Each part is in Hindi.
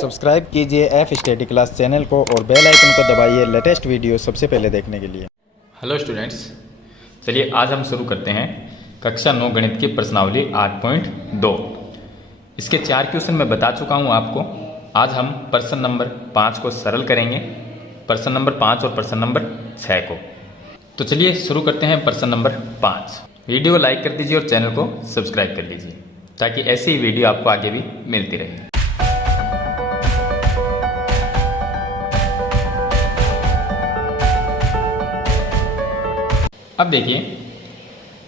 सब्सक्राइब कीजिए एफ स्टडी क्लास चैनल को और बेल आइकन को दबाइए लेटेस्ट वीडियो सबसे पहले देखने के लिए। हेलो स्टूडेंट्स, चलिए आज हम शुरू करते हैं कक्षा 9 गणित की प्रश्नावली 8.2। इसके 4 क्वेश्चन मैं बता चुका हूं आपको। आज हम प्रश्न नंबर 5 को सरल करेंगे, प्रश्न नंबर 5 और प्रश्न नंबर 6 को। तो चलिए शुरू करते हैं प्रश्न नंबर 5। वीडियो को लाइक कर दीजिए और चैनल को सब्सक्राइब कर लीजिए ताकि ऐसी वीडियो आपको आगे भी मिलती रहे। अब देखिए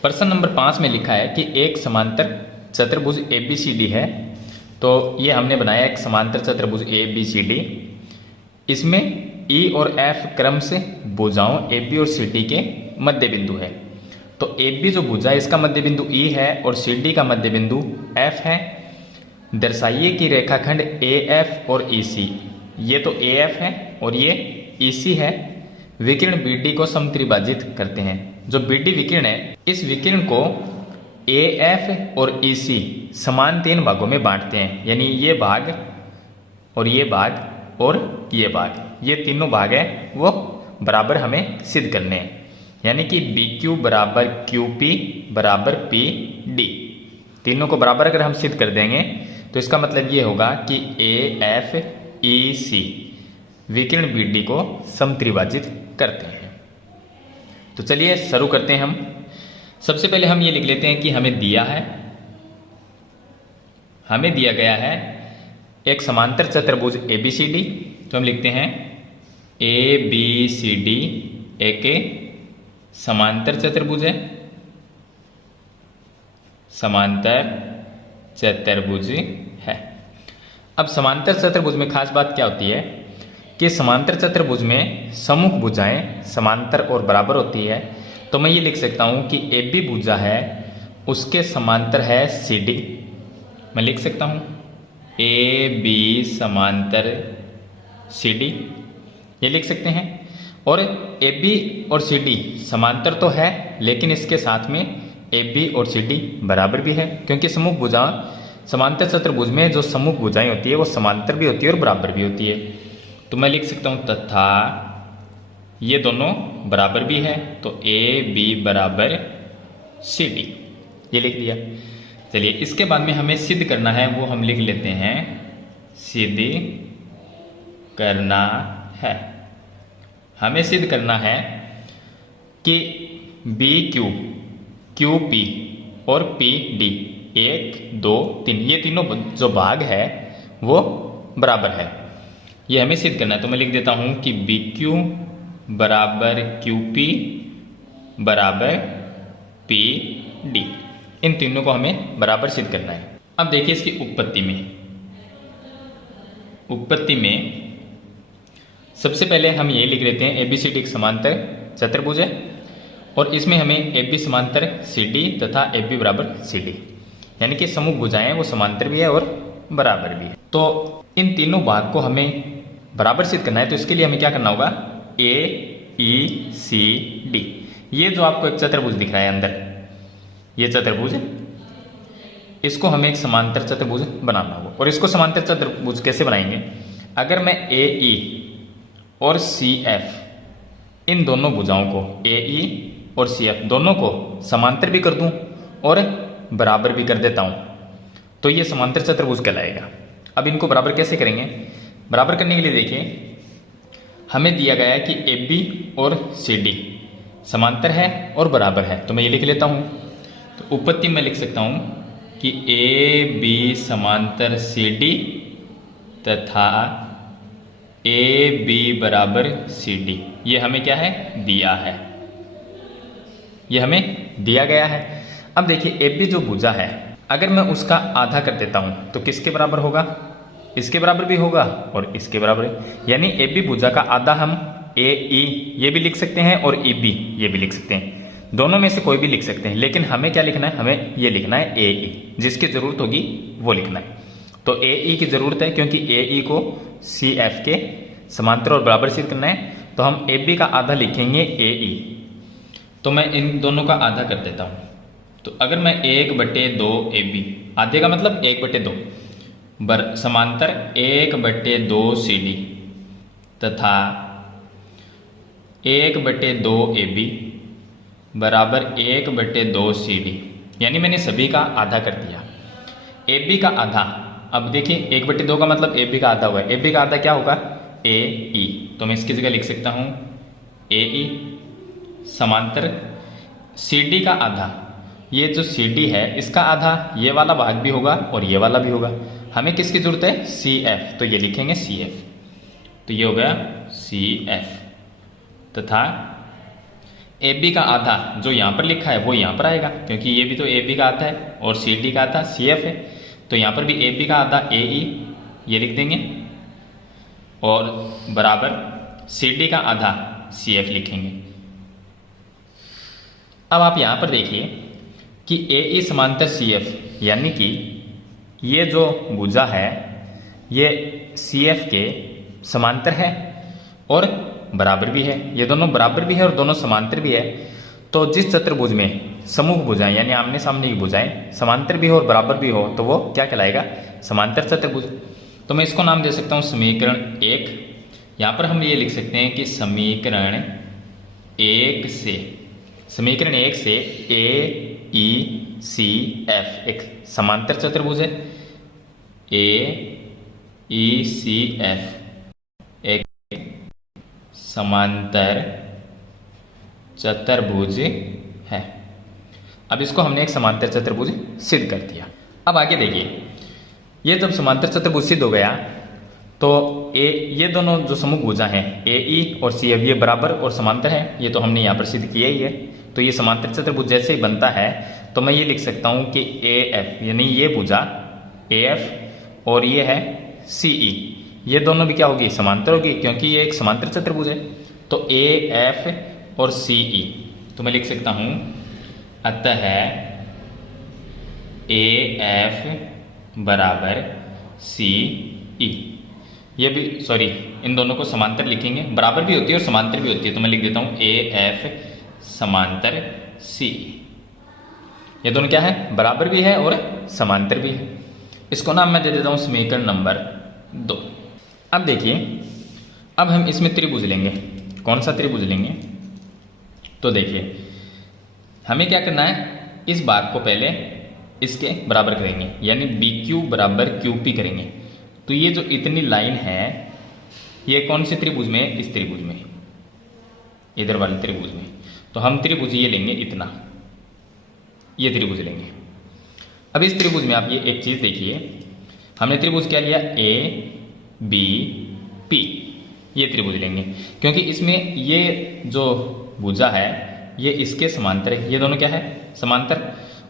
प्रश्न नंबर 5 में लिखा है कि एक समांतर चतुर्भुज ABCD है। तो ये हमने बनाया एक समांतर चतुर्भुज ABCD। इसमें E और F क्रम से भुजाओं AB और CD के मध्य बिंदु है। तो AB जो भुजा है इसका मध्य बिंदु E है और CD का मध्य बिंदु F है। दर्शाइए कि रेखाखंड AF और EC, ये तो AF है और ये EC है, विकिरण BD को समत्रिभाजित करते हैं। जो BD विकिरण है, इस विकिरण को AF और EC समान 3 भागों में बांटते हैं, यानी ये भाग और ये भाग और ये भाग, ये तीनों भाग है वो बराबर हमें सिद्ध करने हैं। यानी कि BQ बराबर QP बराबर PD, तीनों को बराबर अगर हम सिद्ध कर देंगे तो इसका मतलब ये होगा कि AF EC विकिरण BD को समत्रिभाजित करते हैं। तो चलिए शुरू करते हैं हम। सबसे पहले हम ये लिख लेते हैं कि हमें दिया गया है एक समांतर चतुर्भुज ABCD। तो हम लिखते हैं ABCD एक समांतर चतुर्भुज है, समांतर चतुर्भुज है। अब समांतर चतुर्भुज में खास बात क्या होती है कि समांतर चतुर्भुज में सम्मुख भुजाएं समांतर और बराबर होती है। तो मैं ये लिख सकता हूं कि AB भुजा है उसके समांतर है CD। मैं लिख सकता हूं AB समांतर CD, ये लिख सकते हैं। और AB और CD समांतर तो है लेकिन इसके साथ में AB और CD बराबर भी है, क्योंकि सम्मुख भुजा समांतर चतुर्भुज में जो सम्मुख भुजाएं होती है वो समांतर भी होती है और बराबर भी होती है। तो मैं लिख सकता हूं तथा ये दोनों बराबर भी है, तो AB बराबर CD, ये लिख दिया। चलिए इसके बाद में हमें सिद्ध करना है, वो हम लिख लेते हैं सिद्ध करना है। हमें सिद्ध करना है कि BQ QP और PD 1 2 3 ये तीनों जो भाग है वो बराबर है, ये हमें सिद्ध करना है। तो मैं लिख देता हूं कि BQ बराबर QP बराबर PD, इन तीनों को हमें बराबर सिद्ध करना है। अब देखिए इसकी उत्पत्ति में सबसे पहले हम ये लिख लेते हैं ABCD एक समांतर चतुर्भुज है और इसमें हमें AB समांतर CD तथा AB बराबर CD, यानी कि सम्मुख भुजाएं वो समांतर भी है और बराबर भी है। तो इन तीनों भाग को हमें बराबर सिद्ध करना है। तो इसके लिए हमें क्या करना होगा, AECD, ये जो आपको एक चतुर्भुज दिख रहा है अंदर, ये चतुर्भुज, इसको हमें एक समांतर चतुर्भुज बनाना होगा। और इसको समांतर चतुर्भुज कैसे बनाएंगे, अगर मैं AE और CF इन दोनों भुजाओं को AE और CF दोनों को समांतर भी कर दूं और बराबर भी कर देता हूं तो ये समांतर चतुर्भुज कहलाएगा। अब इनको बराबर कैसे करेंगे, बराबर करने के लिए देखिए हमें दिया गया है कि AB और CD समांतर है और बराबर है। तो मैं ये लिख लेता हूं, तो उत्पत्ति में लिख सकता हूं कि AB समांतर CD तथा AB बराबर CD, ये हमें क्या है, दिया है, ये हमें दिया गया है। अब देखिए AB जो भुजा है अगर मैं उसका आधा कर देता हूं तो किसके बराबर होगा, इसके बराबर भी होगा और इसके बराबर, यानी AB भुजा का आधा हम AE ये भी लिख सकते हैं और EB ये भी लिख सकते हैं, दोनों में से कोई भी लिख सकते हैं। लेकिन हमें क्या लिखना है, हमें ये लिखना है AE, जिसकी जरूरत होगी वो लिखना है। तो AE की जरूरत है क्योंकि AE को CF के समांतर और बराबर सिद्ध करना है। तो हम AB का आधा लिखेंगे AE, तो मैं इन दोनों का आधा कर देता हूं। तो अगर मैं 1/2 AB, आधे का मतलब 1/2, समांतर 1/2 CD तथा 1/2 AB बराबर 1/2 CD, यानी मैंने सभी का आधा कर दिया। AB का आधा, अब देखिए 1/2 का मतलब AB का आधा हुआ है। AB का आधा क्या होगा? AE, तो मैं इसकी जगह लिख सकता हूँ AE समांतर CD का आधा, ये जो CD है इसका आधा, ये वाला भाग भी होगा और ये वाला भी होगा। हमें किसकी जरूरत है? CF, तो ये लिखेंगे CF, तो ये हो गया CF तथा AB का आधा जो यहाँ पर लिखा है वो यहाँ पर आएगा, क्योंकि ये भी तो AB का आधा है और CD का आधा CF है, तो यहाँ पर भी AB का आधा AE ये लिख देंगे और बराबर CD का आधा CF लिखेंगे। अब आप यहाँ पर देखिए कि AE समांतर CF, यानी कि ये जो भुजा है ये CF के समांतर है और बराबर भी है। ये दोनों बराबर भी है और दोनों समांतर भी है। तो जिस चतुर्भुज में समूह भुजाएं यानी आमने सामने की भुजाएं समांतर भी हो और बराबर भी हो तो वो क्या कहलाएगा? समांतर चतुर्भुज। तो मैं इसको नाम दे सकता हूँ समीकरण 1। यहाँ पर हम ये लिख सकते हैं कि समीकरण 1 से AECF एक समांतर चतुर्भुज है। AECF एक समांतर चतुर्भुज है। अब इसको हमने एक समांतर चतुर्भुज सिद्ध कर दिया। अब आगे देखिए, ये जब समांतर चतुर्भुज सिद्ध हो गया तो ये दोनों जो समूह भुजा हैं AE और CF ये बराबर और समांतर है, ये तो हमने यहाँ पर सिद्ध किया ही है। तो ये समांतर चतुर्भुज जैसे ही बनता है तो मैं ये लिख सकता हूँ कि AF यानी ये भुजा AF और ये है CE, ये दोनों भी क्या होगी? समांतर होगी, क्योंकि ये एक समांतर चतुर्भुज है। तो AF और CE, तो मैं लिख सकता हूँ अतः AF बराबर CE। ये भी सॉरी, इन दोनों को समांतर लिखेंगे, बराबर भी होती है और समांतर भी होती है, तो मैं लिख देता हूँ AF समांतर CE। ये दोनों क्या है? बराबर भी है और समांतर भी है। इसको नाम मैं दे देता हूँ समीकरण नंबर 2। अब देखिए, अब हम इसमें त्रिभुज लेंगे। कौन सा त्रिभुज लेंगे? तो देखिए हमें क्या करना है, इस भाग को पहले इसके बराबर करेंगे, यानी BQ बराबर QP करेंगे। तो ये जो इतनी लाइन है ये कौन से त्रिभुज में? इस त्रिभुज में, इधर वाले त्रिभुज में। तो हम त्रिभुज ये लेंगे, इतना ये त्रिभुज लेंगे। अब इस त्रिभुज में आप ये एक चीज देखिए, हमने त्रिभुज क्या लिया? ABP, ये त्रिभुज लेंगे क्योंकि इसमें ये जो भुजा है ये इसके समांतर है। ये दोनों क्या है? समांतर।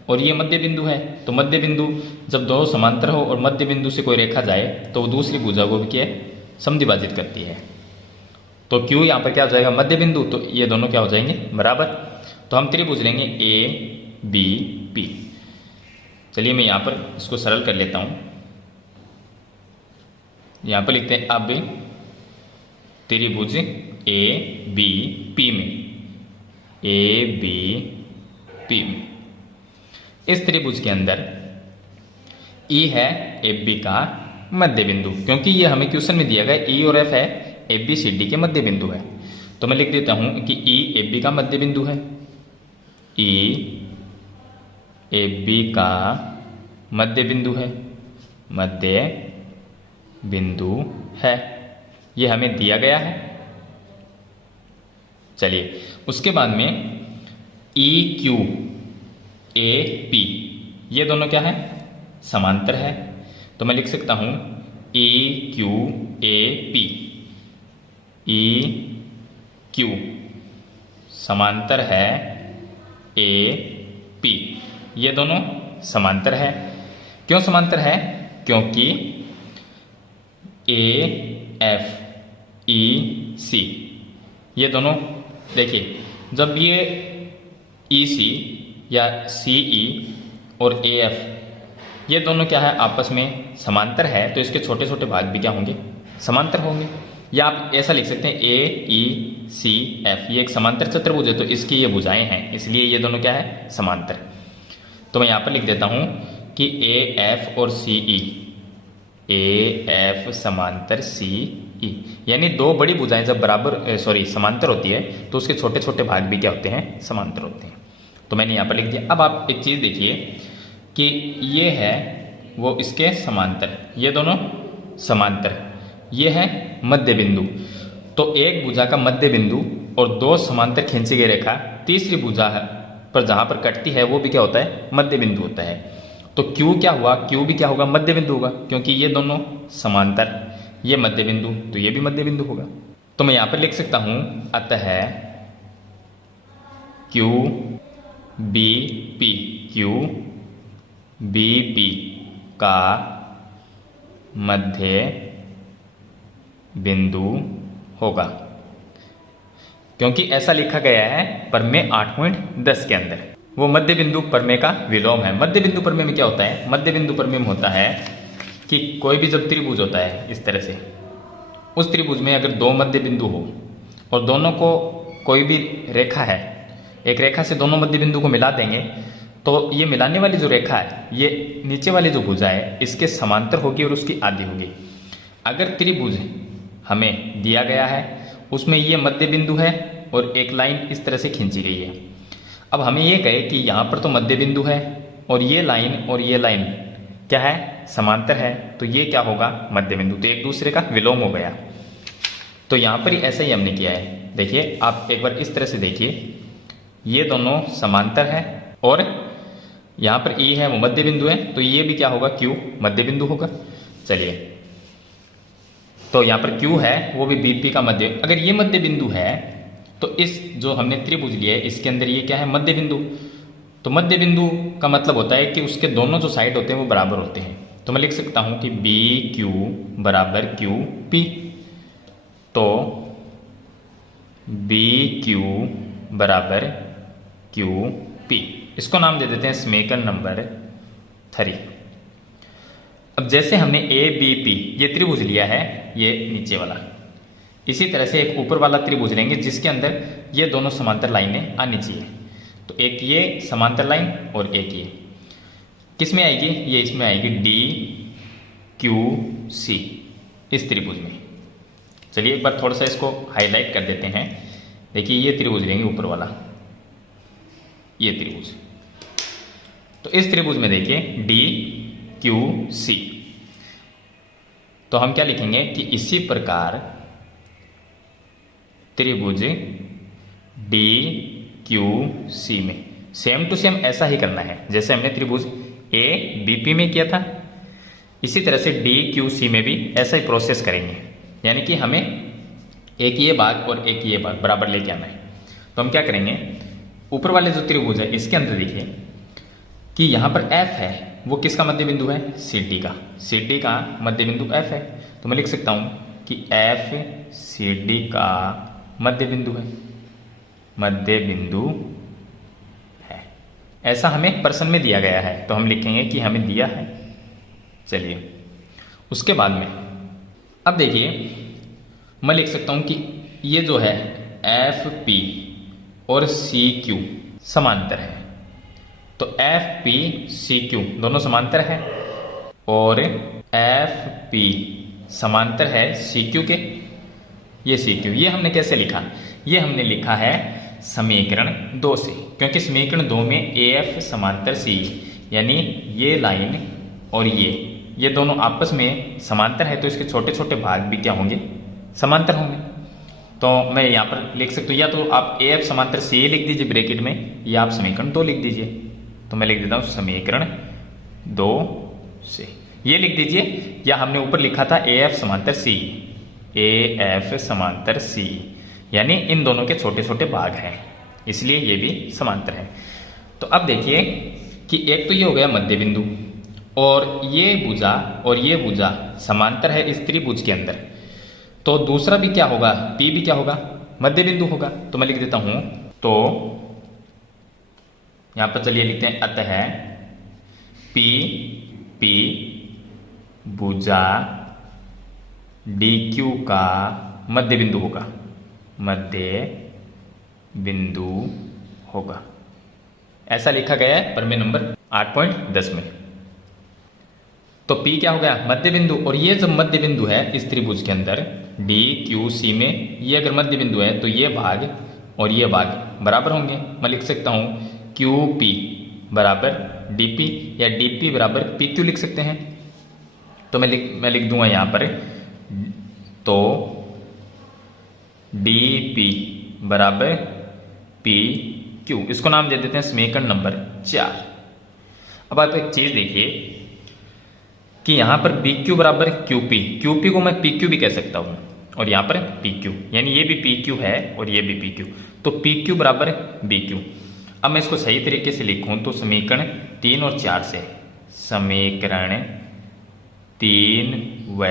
और ये मध्य बिंदु है, तो मध्य बिंदु जब दो समांतर हो और मध्य बिंदु से कोई रेखा जाए तो वो दूसरी भुजा को भी क्या समद्विभाजित करती है। तो Q यहाँ पर क्या हो जाएगा? मध्य बिंदु। तो ये दोनों क्या हो जाएंगे? बराबर। तो हम त्रिभुज लेंगे ABP। चलिए मैं यहाँ पर इसको सरल कर लेता हूँ। यहाँ पर लिखते हैं अब त्रिभुज ABP में इस त्रिभुज के अंदर E है AB का मध्य बिंदु, क्योंकि ये हमें क्वेश्चन में दिया गया E और F है ABCD के मध्य बिंदु है। तो मैं लिख देता हूं कि E AB का मध्य बिंदु है, E AB का मध्य बिंदु है, मध्य बिंदु है, ये हमें दिया गया है। चलिए उसके बाद में EQAP ये दोनों क्या है? समांतर है। तो मैं लिख सकता हूं EQAP, EQ समांतर है AP, ये दोनों समांतर है। क्यों समांतर है? क्योंकि AFEC ये दोनों देखिए, जब ये EC या CE और AF ये दोनों क्या है? आपस में समांतर है, तो इसके छोटे छोटे भाग भी क्या होंगे? समांतर होंगे। या आप ऐसा लिख सकते हैं AECF ये एक समांतर चतुर्भुज है, तो इसकी ये भुजाएं हैं, इसलिए ये दोनों क्या है? समांतर। तो मैं यहाँ पर लिख देता हूँ कि AF और CE ए एफ समांतर सी ई, यानी दो बड़ी भुजाएं जब समांतर होती है तो उसके छोटे छोटे भाग भी क्या होते हैं, समांतर होते हैं। तो मैंने यहाँ पर लिख दिया। अब आप एक चीज़ देखिए कि ये है वो इसके समांतर, ये दोनों समांतर, ये है मध्य बिंदु। तो एक भुजा का मध्य बिंदु और दो समांतर खींची गई रेखा तीसरी भुजा पर जहाँ पर कटती है वो भी क्या होता है, मध्य बिंदु होता है। तो Q क्या हुआ, Q भी क्या होगा, मध्य बिंदु होगा, क्योंकि ये दोनों समांतर, ये मध्य बिंदु तो ये भी मध्य बिंदु होगा। तो मैं यहाँ पर लिख सकता हूँ अतः Q B P, Q B P का मध्य बिंदु होगा, क्योंकि ऐसा लिखा गया है प्रमेय 8.10 के अंदर। वो मध्य बिंदु प्रमेय का विलोम है। मध्य बिंदु प्रमेय में क्या होता है, मध्य बिंदु प्रमेय में होता है कि कोई भी जब त्रिभुज होता है इस तरह से, उस त्रिभुज में अगर दो मध्य बिंदु हो और दोनों को कोई भी रेखा है, एक रेखा से दोनों मध्य बिंदु को मिला देंगे तो ये मिलाने वाली जो रेखा है, ये नीचे वाली जो भुजा है इसके समांतर होगी और उसकी आधी होगी। अगर त्रिभुज हमें दिया गया है उसमें ये मध्य बिंदु है और एक लाइन इस तरह से खींची गई है। अब हमें ये कहे कि यहाँ पर तो मध्य बिंदु है और ये लाइन क्या है, समांतर है, तो ये क्या होगा, मध्य बिंदु, तो एक दूसरे का विलोम हो गया। तो यहाँ पर ही ऐसा ही हमने किया है। देखिए आप एक बार इस तरह से देखिए, ये दोनों समांतर है और यहाँ पर E है वो मध्य बिंदु है, तो ये भी क्या होगा, Q मध्य बिंदु होगा। चलिए, तो यहाँ पर Q है वो भी BP का मध्य, अगर ये मध्य बिंदु है तो इस जो हमने त्रिभुज लिया है इसके अंदर ये क्या है, मध्य बिंदु। तो मध्य बिंदु का मतलब होता है कि उसके दोनों जो साइड होते हैं वो बराबर होते हैं। तो मैं लिख सकता हूँ कि BQ बराबर QP, तो BQ बराबर QP, इसको नाम दे देते हैं समीकरण नंबर 3। अब जैसे हमने ABP ये त्रिभुज लिया है, ये नीचे वाला, इसी तरह से एक ऊपर वाला त्रिभुज लेंगे जिसके अंदर ये दोनों समांतर लाइनें आनी चाहिए। तो एक ये समांतर लाइन और एक ये किस में आएगी, ये इसमें आएगी DQC इस त्रिभुज में। चलिए एक बार थोड़ा सा इसको हाईलाइट कर देते हैं। देखिए ये त्रिभुज लेंगे ऊपर वाला, ये त्रिभुज, तो इस त्रिभुज में देखिए DQC, तो हम क्या लिखेंगे कि इसी प्रकार त्रिभुज DQC में सेम टू सेम ऐसा ही करना है जैसे हमने त्रिभुज ABP में किया था, इसी तरह से DQC में भी ऐसा ही प्रोसेस करेंगे। यानी कि हमें एक ये भाग और एक ये भाग बराबर लेके आना है। तो हम क्या करेंगे, ऊपर वाले जो त्रिभुज है इसके अंदर देखिए कि यहाँ पर F है वो किसका मध्य बिंदु है, CD का मध्य बिंदु F है। तो मैं लिख सकता हूँ कि F CD का मध्य बिंदु है, मध्य बिंदु है, ऐसा हमें प्रश्न में दिया गया है, तो हम लिखेंगे कि हमें दिया है। चलिए उसके बाद में अब देखिए मैं लिख सकता हूं कि ये जो है FP और CQ समांतर है, तो FP CQ दोनों समांतर है और FP समांतर है CQ के, ये CQ, ये हमने कैसे लिखा, ये हमने लिखा है समीकरण 2 से, क्योंकि समीकरण 2 में AF समांतर C, यानी ये लाइन और ये दोनों आपस में समांतर है, तो इसके छोटे छोटे भाग भी क्या होंगे, समांतर होंगे। तो मैं यहाँ पर लिख सकता हूँ, या तो आप AF समांतर C लिख दीजिए ब्रैकेट में, या आप समीकरण 2 लिख दीजिए। तो मैं लिख देता हूँ समीकरण 2 से, ये लिख दीजिए, या हमने ऊपर लिखा था AF समांतर C, AF समांतर C, यानी इन दोनों के छोटे छोटे भाग हैं, इसलिए ये भी समांतर है। तो अब देखिए कि एक तो ये हो गया मध्य बिंदु, और ये भुजा समांतर है इस त्रिभुज के अंदर, तो दूसरा भी क्या होगा, P भी क्या होगा, मध्य बिंदु होगा। तो मैं लिख देता हूं, तो यहां पर चलिए लिखते हैं अतः P भुजा DQ का मध्य बिंदु होगा, मध्य बिंदु होगा। ऐसा लिखा गया है प्रमेय नंबर 8.10 में। तो P क्या हो गया, मध्य बिंदु। और ये जब मध्य बिंदु है इस त्रिभुज के अंदर डी क्यू सी में, ये अगर मध्य बिंदु है तो ये भाग और ये भाग बराबर होंगे। मैं लिख सकता हूँ क्यू पी बराबर डी पी, या डी पी बराबर पी क्यू लिख सकते हैं। तो मैं लिख दूंगा यहाँ पर, तो डी पी बराबर पी क्यू, इसको नाम दे देते हैं समीकरण नंबर 4। अब आप एक चीज देखिए कि यहां पर पी क्यू बराबर क्यू पी को मैं पी क्यू भी कह सकता हूं, और यहां पर पी क्यू, यानी ये भी पी क्यू है और ये भी पी क्यू, तो पी क्यू बराबर बी क्यू। अब मैं इसको सही तरीके से लिखूं तो समीकरण 3 और 4 से, समीकरण 3 व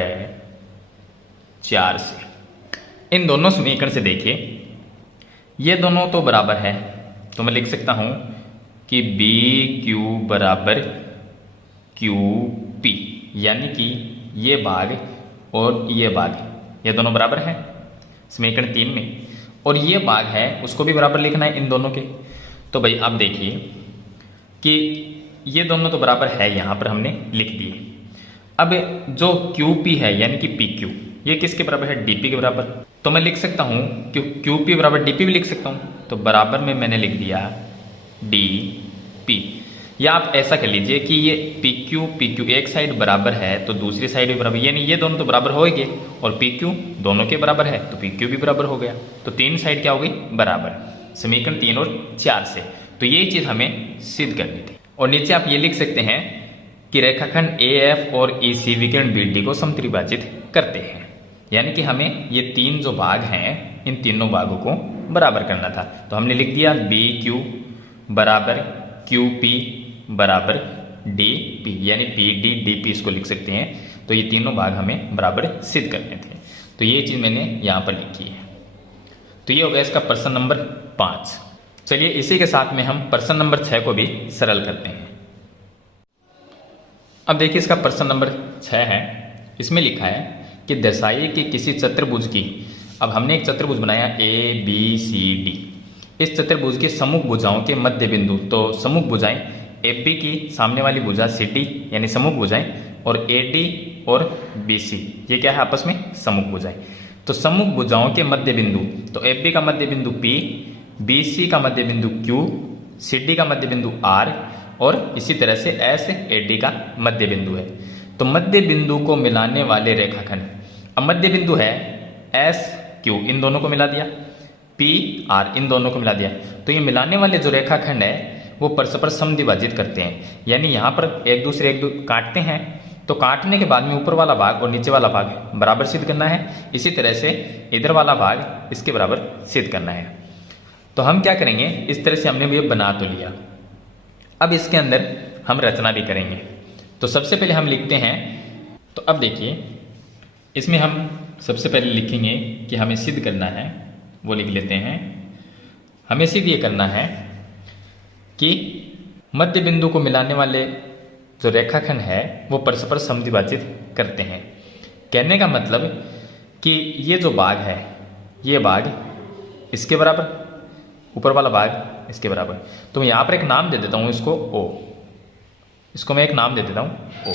4 से, इन दोनों समीकरण से देखिए ये दोनों तो बराबर है, तो मैं लिख सकता हूं कि बी क्यू बराबर क्यू पी, यानी कि ये भाग और ये भाग ये दोनों बराबर हैं समीकरण 3 में, और ये भाग है उसको भी बराबर लिखना है इन दोनों के। तो भाई आप देखिए कि ये दोनों तो बराबर है, यहां पर हमने लिख दिए। अब जो क्यू पी है यानी कि पी क्यू, ये किसके बराबर है, डीपी के बराबर। तो मैं लिख सकता हूं कि क्यू पी बराबर डीपी भी लिख सकता हूं, तो बराबर में मैंने लिख दिया डी पी। या आप ऐसा कर लीजिए कि ये पी क्यू एक साइड बराबर है तो दूसरी साइड भी बराबर, यानी ये दोनों तो बराबर हो गए, और पी क्यू दोनों के बराबर है तो पी क्यू भी बराबर हो गया। तो 3 साइड क्या हो गई, बराबर, समीकरण 3 और 4 से। तो यही चीज हमें सिद्ध करनी थी। और नीचे आप ये लिख सकते हैं कि रेखाखंड ए एफ और ई सी विकर्ण बी डी को समत्रिभाजित करते हैं, यानी कि हमें ये 3 जो भाग हैं इन तीनों भागों को बराबर करना था। तो हमने लिख दिया बी क्यू बराबर क्यू पी बराबर डी पी, यानी पी डी डी पी इसको लिख सकते हैं। तो ये तीनों भाग हमें बराबर सिद्ध करने थे, तो ये चीज मैंने यहां पर लिखी है। तो ये हो गया इसका प्रश्न नंबर 5। चलिए इसी के साथ में हम प्रश्न नंबर 6 को भी सरल करते हैं। अब देखिए इसका प्रश्न नंबर 6 है, इसमें लिखा है कि दर्शाइए कि किसी चतुर्भुज की, अब हमने एक चतुर्भुज बनाया ए बी सी डी, इस चतुर्भुज के सम्मुख भुजाओं के मध्य बिंदु, तो सम्मुख भुजाएं ए बी की सामने वाली भुजा सी डी यानी सम्मुख भुजाएं, और ए डी और बी सी ये क्या है आपस में सम्मुख भुजाएं। तो सम्मुख भुजाओं के मध्य बिंदु, तो ए बी का मध्य बिंदु पी, बी सी का मध्य बिंदु क्यू, सी डी का मध्य बिंदु आर, और इसी तरह से एस ए डी का मध्य बिंदु है। तो मध्य बिंदु को मिलाने वाले रेखाखंड, अब मध्य बिंदु है एस क्यू, इन दोनों को मिला दिया, पी आर इन दोनों को मिला दिया। तो ये मिलाने वाले जो रेखाखंड है वो परस्पर समद्विभाजित करते हैं, यानी यहाँ पर एक दूसरे काटते हैं, तो काटने के बाद में ऊपर वाला भाग और नीचे वाला भाग बराबर सिद्ध करना है। इसी तरह से इधर वाला भाग इसके बराबर सिद्ध करना है। तो हम क्या करेंगे, इस तरह से हमने ये बना तो लिया, अब इसके अंदर हम रचना भी करेंगे। तो सबसे पहले हम लिखते हैं, तो अब देखिए इसमें हम सबसे पहले लिखेंगे कि हमें सिद्ध करना है, वो लिख लेते हैं। हमें सिद्ध ये करना है कि मध्य बिंदु को मिलाने वाले जो रेखाखंड है वो परस्पर समद्विभाजित करते हैं। कहने का मतलब कि ये जो भाग है ये भाग इसके बराबर, ऊपर वाला भाग इसके बराबर। तो मैं यहाँ पर एक नाम दे देता हूँ इसको ओ, इसको मैं एक नाम दे देता हूँ ओ,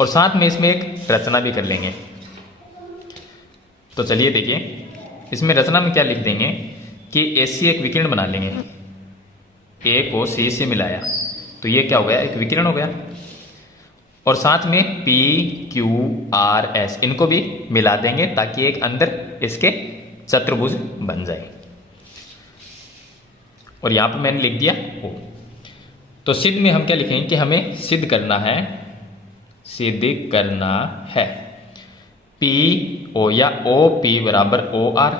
और साथ में इसमें एक रचना भी कर लेंगे। तो चलिए देखिए इसमें रचना में क्या लिख देंगे कि ऐसी एक विकिरण बना लेंगे, ए को सी से मिलाया तो ये क्या हो गया, एक विकिरण हो गया, और साथ में पी क्यू आर एस इनको भी मिला देंगे ताकि एक अंदर इसके चतुर्भुज बन जाए। और यहां पर मैंने लिख दिया ओ। तो सिद्ध में हम क्या लिखेंगे कि हमें सिद्ध करना है, सिद्ध करना है पी ओ या ओ पी बराबर ओ आर,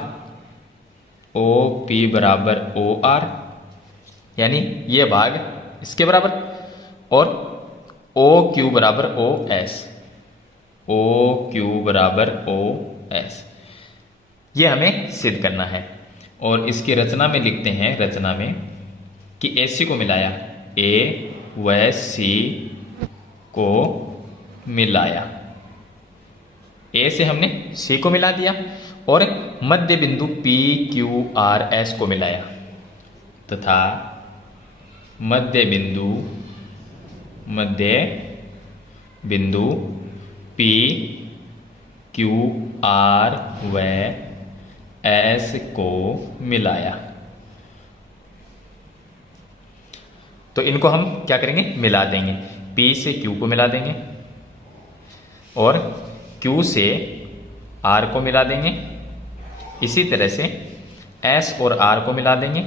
ओ पी बराबर ओ आर, यानी ये भाग इसके बराबर, और ओ क्यू बराबर ओ एस, ओ क्यू बराबर ओ एस, ये हमें सिद्ध करना है। और इसकी रचना में लिखते हैं, रचना में कि ए सी को मिलाया, ए व सी को मिलाया, ए से हमने सी को मिला दिया, और मध्य बिंदु पी क्यू आर एस को मिलाया, तथा मध्य बिंदु पी क्यू आर व एस को मिलाया। तो इनको हम क्या करेंगे, मिला देंगे। P से Q को मिला देंगे और Q से R को मिला देंगे। इसी तरह से S और R को मिला देंगे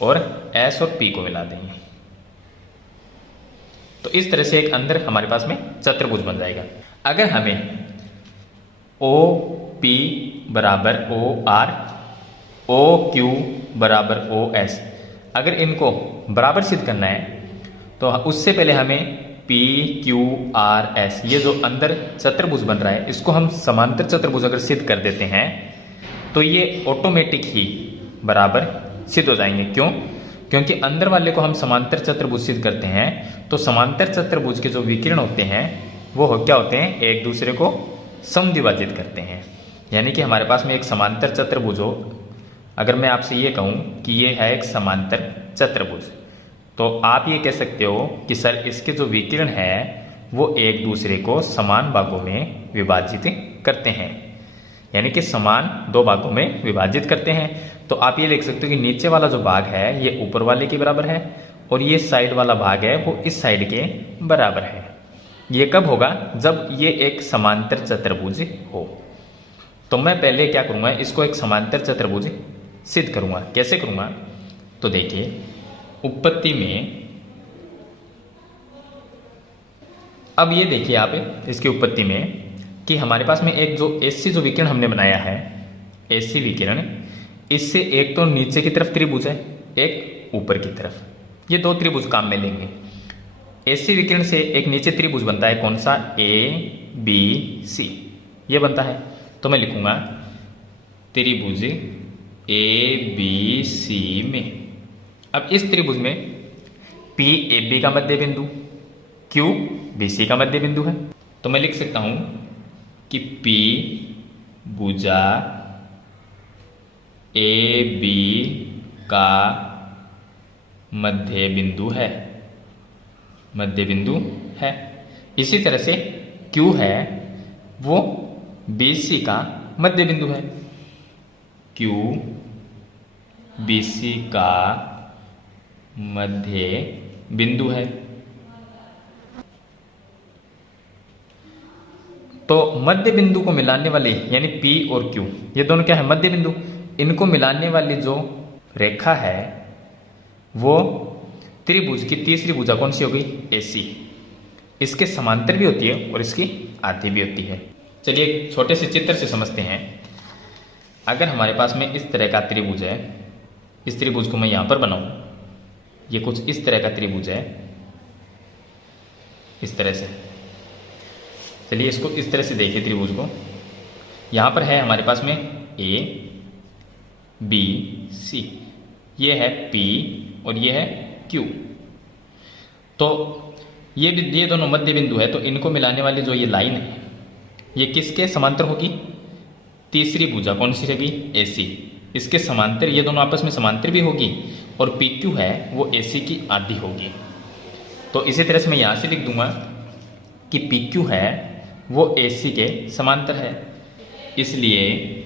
और S और P को मिला देंगे। तो इस तरह से एक अंदर हमारे पास में चतुर्भुज बन जाएगा। अगर हमें OP बराबर OR, OQ बराबर OS, अगर इनको बराबर सिद्ध करना है तो उससे पहले हमें PQRS, ये जो अंदर चतुर्भुज बन रहा है, इसको हम समांतर चतुर्भुज अगर सिद्ध कर देते हैं तो ये ऑटोमेटिक ही बराबर सिद्ध हो जाएंगे। क्यों? क्योंकि अंदर वाले को हम समांतर चतुर्भुज सिद्ध करते हैं तो समांतर चतुर्भुज के जो विकिरण होते हैं वो क्या होते हैं, एक दूसरे को समद्विभाजित करते हैं। यानी कि हमारे पास में एक समांतर चतुर्भुज हो, अगर मैं आपसे ये कहूं कि ये है एक समांतर चतुर्भुज, तो आप ये कह सकते हो कि सर इसके जो विकिरण है वो एक दूसरे को समान भागों में विभाजित करते हैं, यानी कि समान दो भागों में विभाजित करते हैं। तो आप ये लिख सकते हो कि नीचे वाला जो भाग है ये ऊपर वाले के बराबर है और ये साइड वाला भाग है वो इस साइड के बराबर है। ये कब होगा? जब ये एक समांतर चतुर्भुज हो। तो मैं पहले क्या करूंगा, इसको एक समांतर चतुर्भुज सिद्ध करूंगा। कैसे करूंगा? तो देखिए, उत्पत्ति में अब ये देखिए आप इसकी उत्पत्ति में कि हमारे पास में एक जो एसी जो विकिरण हमने बनाया है, एसी विकिरण, इससे एक तो नीचे की तरफ त्रिभुज है, एक ऊपर की तरफ, ये दो त्रिभुज काम में लेंगे। एसी विकिरण से एक नीचे त्रिभुज बनता है, कौन सा? ABC, ये बनता है। तो मैं लिखूंगा त्रिभुज ABC में, अब इस त्रिभुज में PAB का मध्य बिंदु, QBC का मध्य बिंदु है। तो मैं लिख सकता हूं कि P भुजा AB का मध्य बिंदु है, मध्य बिंदु है। इसी तरह से Q है वो BC का मध्य बिंदु है, QBC का मध्य बिंदु है। तो मध्य बिंदु को मिलाने वाले यानी P और Q, ये दोनों क्या है? मध्य बिंदु। इनको मिलाने वाली जो रेखा है वो त्रिभुज की तीसरी भुजा कौन सी हो गई? AC। इसके समांतर भी होती है और इसकी आधी भी होती है। चलिए एक छोटे से चित्र से समझते हैं। अगर हमारे पास में इस तरह का त्रिभुज है, इस त्रिभुज को मैं यहां पर बनाऊं, ये कुछ इस तरह का त्रिभुज है, इस तरह से। चलिए इसको इस तरह से देखिए त्रिभुज को। यहां पर है हमारे पास में ABC, ये है P और ये है Q। तो ये दोनों मध्य बिंदु है, तो इनको मिलाने वाली जो ये लाइन है ये किसके समांतर होगी? तीसरी भुजा कौन सी रहेगी? AC। इसके समांतर, ये दोनों आपस में समांतर भी होगी और PQ है वो AC की आधी होगी। तो इसी तरह से मैं यहां से लिख दूंगा कि PQ है वो AC के समांतर है। इसलिए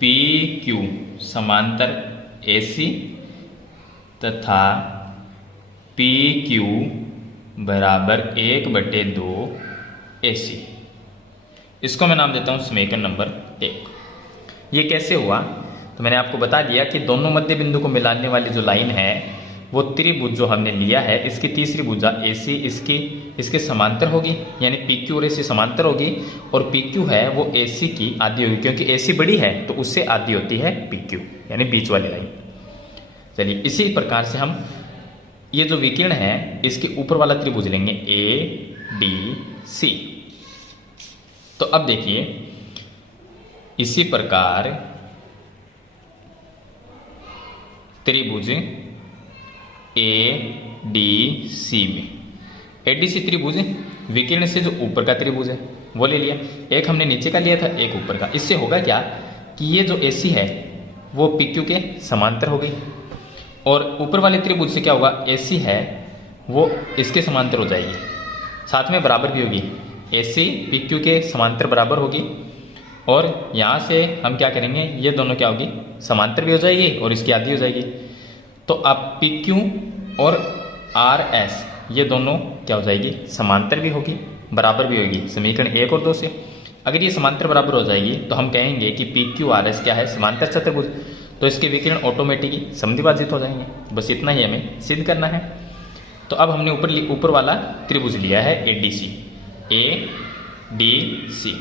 PQ समांतर AC तथा PQ बराबर 1/2 AC। इसको मैं नाम देता हूं समीकरण नंबर 1। ये कैसे हुआ? तो मैंने आपको बता दिया कि दोनों मध्य बिंदु को मिलाने वाली जो लाइन है वो त्रिभुज जो हमने लिया है, इसकी तीसरी भुजा AC इसके समांतर होगी, यानी PQ और AC समांतर होगी, और PQ है वो AC की आधी होगी, क्योंकि AC बड़ी है तो उससे आधी होती है PQ, यानी बीच वाली लाइन। चलिए इसी प्रकार से हम ये जो विकिरण है इसके ऊपर वाला त्रिभुज लेंगे ADC। तो अब देखिए इसी प्रकार त्रिभुज ADC में, ADC त्रिभुज विकिरण से जो ऊपर का त्रिभुज है वो ले लिया, एक हमने नीचे का लिया था, एक ऊपर का। इससे होगा क्या कि ये जो AC है वो PQ के समांतर हो गई और ऊपर वाले त्रिभुज से क्या होगा, AC है वो इसके समांतर हो जाएगी, साथ में बराबर भी होगी। AC PQ के समांतर बराबर होगी और यहाँ से हम क्या करेंगे, ये दोनों क्या होगी, समांतर भी हो जाएगी और इसकी आधी हो जाएगी। तो अब PQ और RS ये दोनों क्या हो जाएगी, समांतर भी होगी बराबर भी होगी, समीकरण 1 और 2 से। अगर ये समांतर बराबर हो जाएगी तो हम कहेंगे कि PQRS क्या है, समांतर चतुर्भुज। तो इसके विकिरण ऑटोमेटिकली समद्विभाजित हो जाएंगे। बस इतना ही हमें सिद्ध करना है। तो अब हमने ऊपर वाला त्रिभुज लिया है ADC, ADC।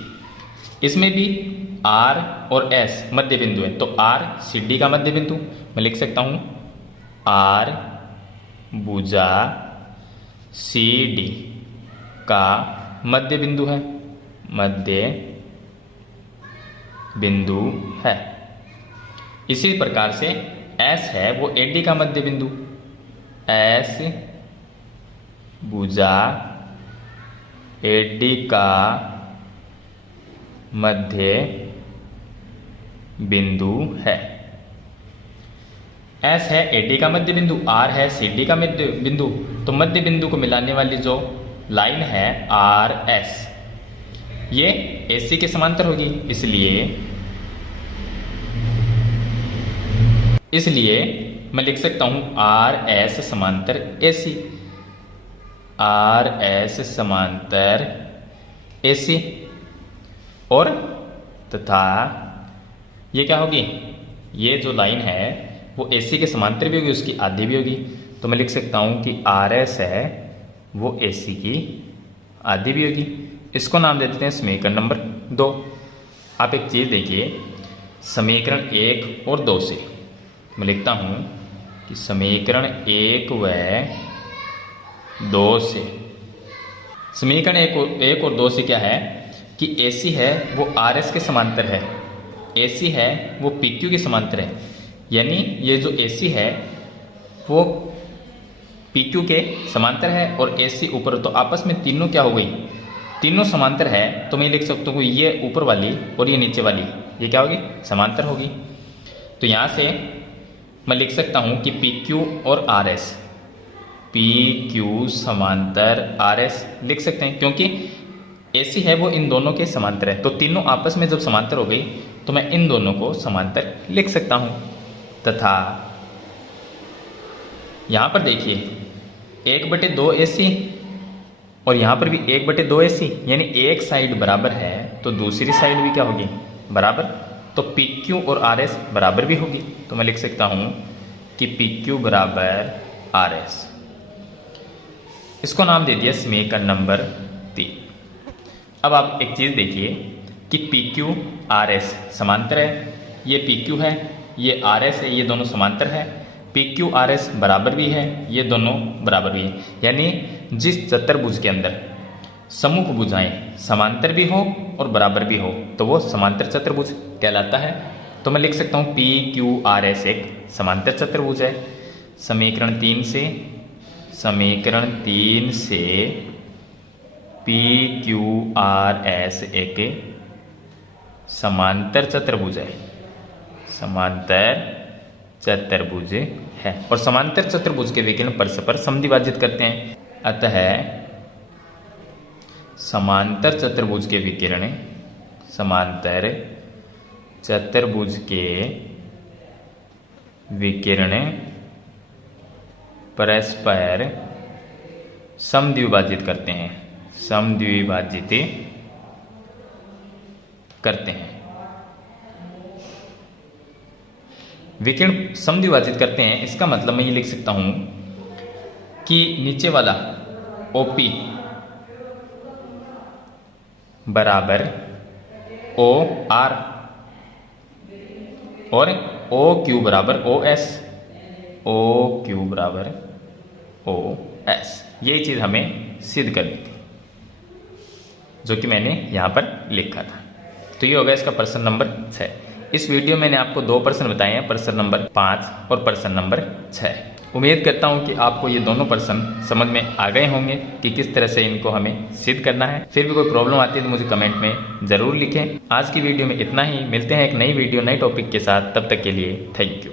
इसमें भी R और S मध्य बिंदु है, तो R CD का मध्य बिंदु, मैं लिख सकता हूँ R भुजा CD का मध्य बिंदु है, मध्य बिंदु है। इसी प्रकार से S है वो AD का मध्य बिंदु, S भुजा AD का मध्य बिंदु है। S है AD का मध्य बिंदु, R है CD का मध्य बिंदु, तो मध्य बिंदु को मिलाने वाली जो लाइन है RS ये AC के समांतर होगी, इसलिए मैं लिख सकता हूं RS समांतर AC, RS समांतर AC। और तथा ये क्या होगी, ये जो लाइन है वो AC के समांतर भी होगी, उसकी आधी भी होगी। तो मैं लिख सकता हूं कि RS है वो AC की आधी भी होगी। इसको नाम दे देते हैं समीकरण नंबर 2। आप एक चीज़ देखिए, समीकरण 1 और 2 से मैं लिखता हूँ कि समीकरण 1 व 2 से, समीकरण 1 और 2 से क्या है कि AC है वो RS के समांतर है, AC है वो PQ के समांतर है। यानी ये जो AC है वो PQ के समांतर है और AC ऊपर, तो आपस में तीनों क्या हो गई, तीनों समांतर है। तो मैं लिख सकता हूँ ये ऊपर वाली और ये नीचे वाली ये क्या होगी, समांतर होगी। तो यहाँ से मैं लिख सकता हूँ कि PQ और RS, PQ समांतर RS लिख सकते हैं, क्योंकि AC है वो इन दोनों के समांतर है। तो तीनों आपस में जब समांतर हो गई तो मैं इन दोनों को समांतर लिख सकता हूँ। तथा यहाँ पर देखिए 1/2 AC और यहाँ पर भी 1/2 AC, यानी एक साइड बराबर है तो दूसरी साइड भी क्या होगी, बराबर। तो PQ और RS बराबर भी होगी। तो मैं लिख सकता हूँ कि PQ बराबर RS। इसको नाम दे दिया समीकरण नंबर 3। अब आप एक चीज़ देखिए कि PQ RS समांतर है, ये PQ है ये RS है, ये दोनों समांतर है। PQ RS बराबर भी है, ये दोनों बराबर भी है। यानी जिस चतुर्भुज के अंदर समूह भुजाएं समांतर भी हो और बराबर भी हो तो वो समांतर चतुर्भुज कहलाता है। तो मैं लिख सकता हूँ PQRS एक समांतर चतुर्भुज है। समीकरण 3 से PQRS एक समांतर चतुर्भुज है, समांतर चतुर्भुज है। और समांतर चतुर्भुज के विकर्ण परस्पर समद्विभाजित करते हैं। अतः समांतर चतुर्भुज के विकर्ण, समांतर चतुर्भुज के विकर्ण परस्पर समद्विभाजित करते हैं, समद्विभाजित करते हैं। विकर्ण समद्विभाजित करते हैं, इसका मतलब मैं ये लिख सकता हूं कि नीचे वाला OP बराबर OR और OQ बराबर OS, OQ बराबर OS। ये चीज़ हमें सिद्ध करनी थी जो कि मैंने यहाँ पर लिखा था। तो ये हो गया इसका प्रश्न नंबर 6। इस वीडियो में मैंने आपको 2 प्रश्न बताए हैं, प्रश्न नंबर 5 और प्रश्न नंबर 6। उम्मीद करता हूं कि आपको ये दोनों प्रश्न समझ में आ गए होंगे कि किस तरह से इनको हमें सिद्ध करना है। फिर भी कोई प्रॉब्लम आती है तो मुझे कमेंट में ज़रूर लिखें। आज की वीडियो में इतना ही, मिलते हैं एक नई वीडियो नए टॉपिक के साथ, तब तक के लिए थैंक यू।